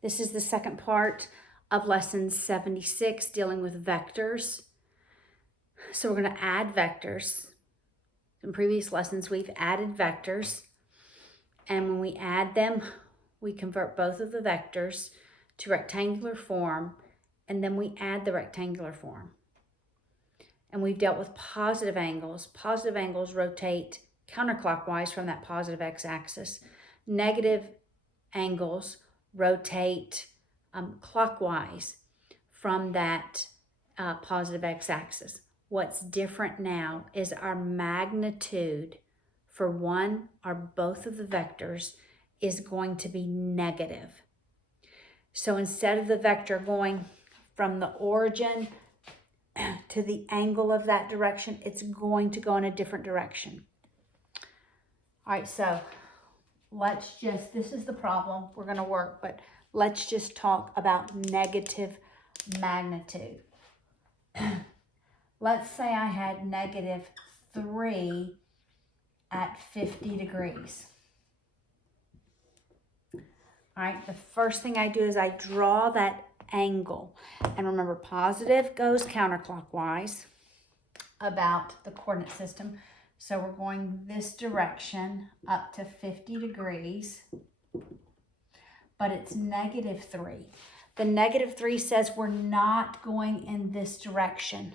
This is the second part of lesson 76, dealing with vectors. So we're going to add vectors. In previous lessons, we've added vectors. And when we add them, we convert both of the vectors to rectangular form, and then we add the rectangular form. And we've dealt with positive angles. Positive angles rotate counterclockwise from that positive x-axis. Negative angles rotate clockwise from that positive x-axis. What's different now is our magnitude for one or both of the vectors is going to be negative. So instead of the vector going from the origin to the angle of that direction, it's going to go in a different direction. All right, so this is the problem we're going to work, but let's just talk about negative magnitude. Let's say I had -3 at 50 degrees. All right, the first thing I do is I draw that angle. And remember, positive goes counterclockwise about the coordinate system. So we're going this direction up to 50 degrees, but it's -3. The -3 says we're not going in this direction.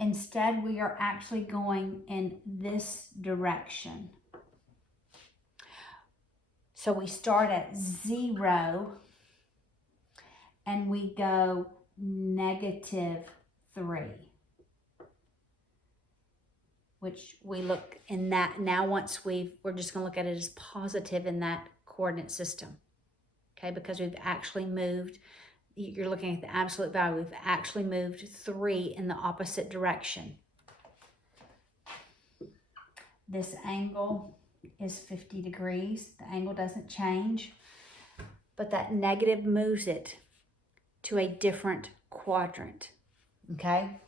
Instead, we are actually going in this direction. So we start at 0 and we go -3, which we look in that now. Once we're just going to look at it as positive in that coordinate system, okay? Because we've actually moved. You're looking at the absolute value. We've actually moved 3 in the opposite direction. This angle is 50 degrees. The angle doesn't change, but that negative moves it to a different quadrant, okay?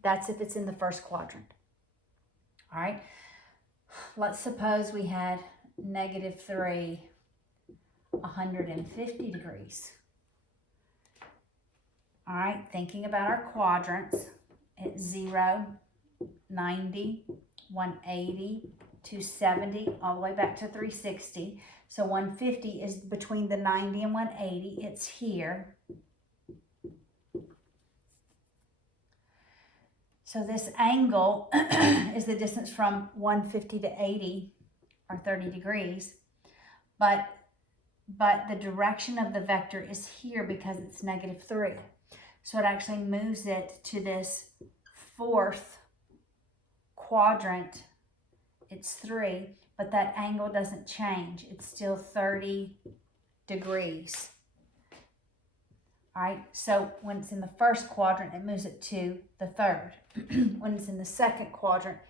That's if it's in the first quadrant. All right, let's suppose we had -3, 150 degrees. All right, thinking about our quadrants, it's 0, 90, 180, 270, all the way back to 360. So 150 is between the 90 and 180. It's here. So this angle is the distance from 150 to 80, or 30 degrees. But the direction of the vector is here because it's -3. So it actually moves it to this fourth quadrant. It's 3, but that angle doesn't change. It's still 30 degrees. All right, so when it's in the first quadrant, it moves it to the third. When it's in the second quadrant,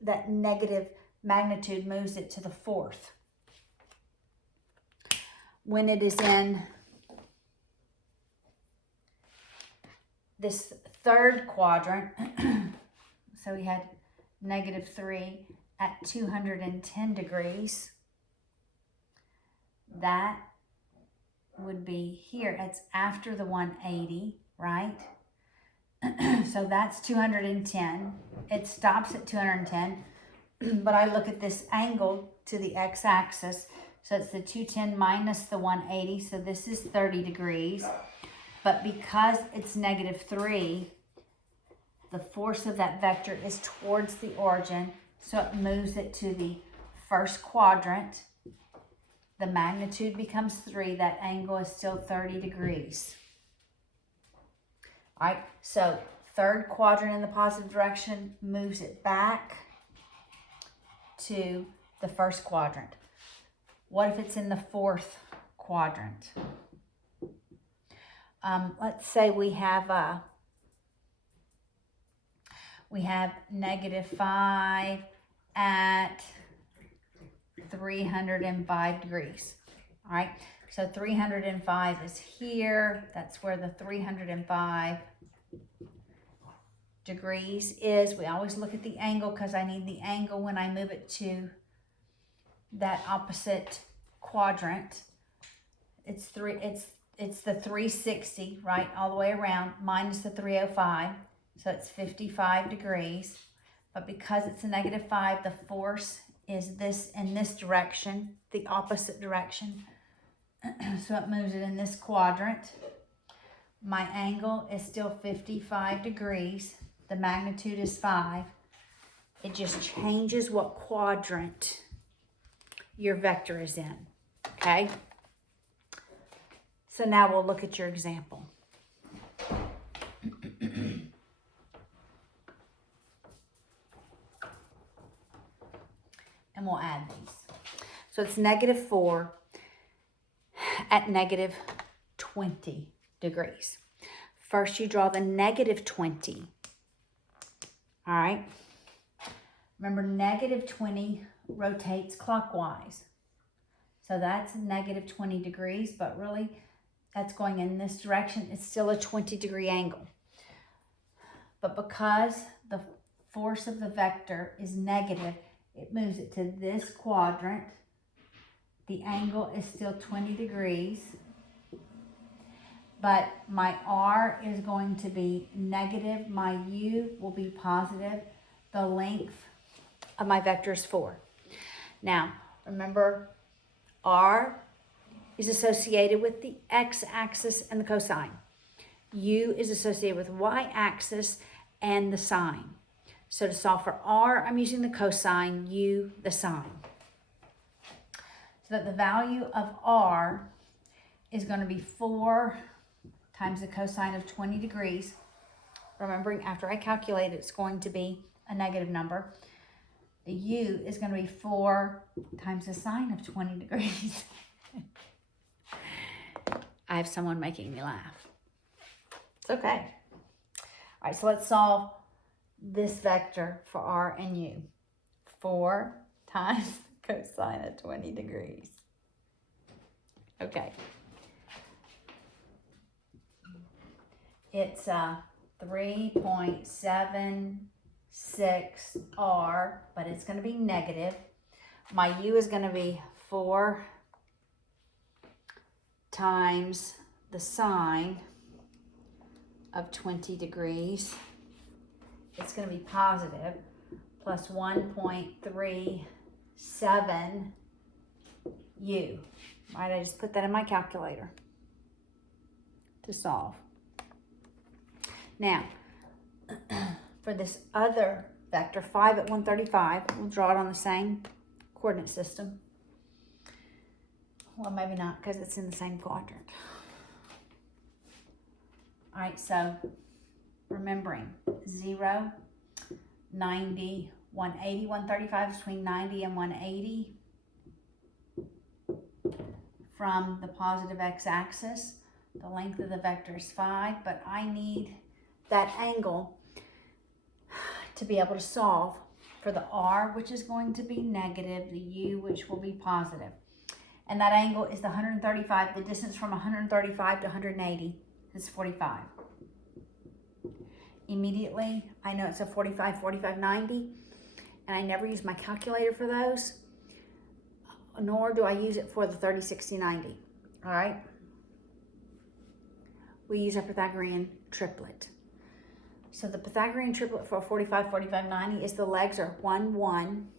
that negative magnitude moves it to the fourth. When it is in this third quadrant, so we had -3 at 210 degrees, that would be here. It's after the 180, right? So that's 210. It stops at 210, but I look at this angle to the x-axis. So it's the 210 minus the 180. So this is 30 degrees. But because it's -3, the force of that vector is towards the origin. So it moves it to the first quadrant. The magnitude becomes 3. That angle is still 30 degrees. All right, so third quadrant in the positive direction moves it back to the first quadrant. What if it's in the fourth quadrant? Let's say we have -5 at 305 degrees. All right, so 305 is here. That's where the 305 degrees is. We always look at the angle because I need the angle when I move it to that opposite quadrant. it's the 360, right, all the way around, minus the 305, so it's 55 degrees. But because it's a -5, the force is this in this direction, the opposite direction. So it moves it in this quadrant. My angle is still 55 degrees. The magnitude is 5. It just changes what quadrant your vector is in, okay? So now we'll look at your example. And we'll add these. So it's -4 at -20 degrees. First, you draw the -20. All right. Remember, -20 rotates clockwise. So that's -20 degrees, but really that's going in this direction. It's still a 20-degree angle. But because the force of the vector is negative, it moves it to this quadrant. The angle is still 20 degrees. But my R is going to be negative. My U will be positive. The length of my vector is 4. Now, remember, R is associated with the x-axis and the cosine. U is associated with y-axis and the sine. So to solve for R, I'm using the cosine, U, the sine. So that the value of R is going to be 4 times the cosine of 20 degrees. Remembering, after I calculate it, it's going to be a negative number. The U is going to be 4 times the sine of 20 degrees. I have someone making me laugh. It's okay. All right, so let's solve this vector for R and U. 4 times the cosine of 20 degrees. Okay. It's 3.76 R, but it's going to be negative. My U is going to be 4 times the sine of 20 degrees. It's going to be positive, plus 1.37 U. All right, I just put that in my calculator to solve. Now, for this other vector, 5 at 135, we'll draw it on the same coordinate system. Well, maybe not, because it's in the same quadrant. All right, so remembering 0, 90, 180, 135 is between 90 and 180 from the positive x-axis. The length of the vector is 5, but I need that angle to be able to solve for the R, which is going to be negative, the U, which will be positive. And that angle is the 135. The distance from 135 to 180 is 45. Immediately, I know it's a 45, 45, 90, and I never use my calculator for those, nor do I use it for the 30, 60, 90. All right? We use a Pythagorean triplet. So the Pythagorean triplet for 45, 45, 90 is the legs are 1, 1.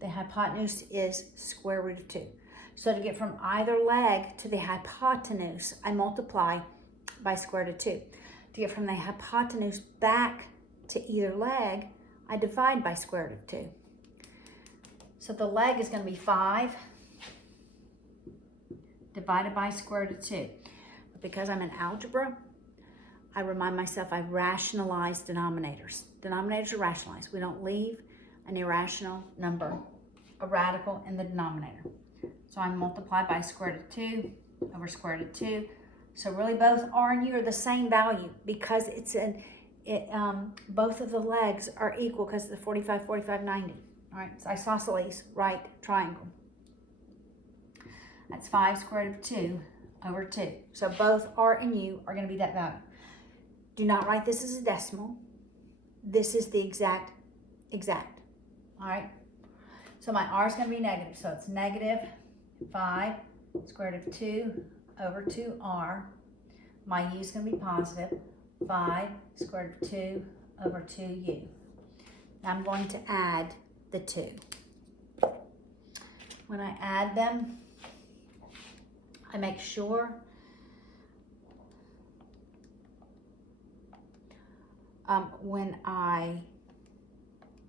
The hypotenuse is square root of 2. So to get from either leg to the hypotenuse, I multiply by square root of 2. To get from the hypotenuse back to either leg, I divide by square root of 2. So the leg is going to be 5 divided by square root of 2. But because I'm in algebra, I remind myself I rationalize denominators. Denominators are rationalized. We don't leave an irrational number, a radical, in the denominator. So I multiply by square root of 2 over square root of 2. So really both R and U are the same value because both of the legs are equal because of the 45, 45, 90. All right, it's isosceles right triangle. That's 5 square root of 2 over 2. So both R and U are going to be that value. Do not write this as a decimal. This is the exact. All right. So my R is going to be negative. So it's negative 5 square root of 2 over 2r. My u is going to be positive. 5 square root of 2 over 2u. Now I'm going to add the 2. When I add them, I make sure when I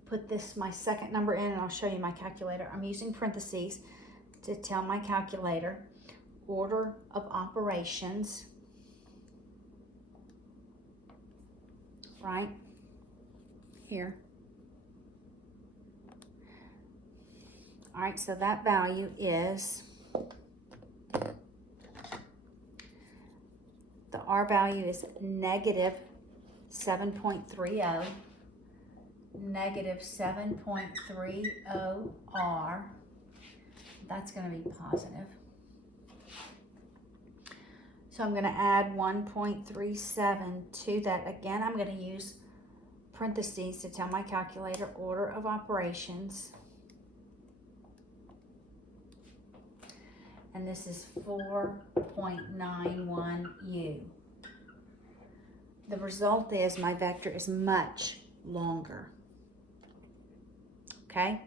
put this, my second number in, and I'll show you my calculator, I'm using parentheses to tell my calculator order of operations, right here. All right, so that value is, the R value is negative 7.30, negative 7.30 R. That's going to be positive. So I'm going to add 1.37 to that. Again, I'm going to use parentheses to tell my calculator order of operations. And this is 4.91u. The result is my vector is much longer. Okay?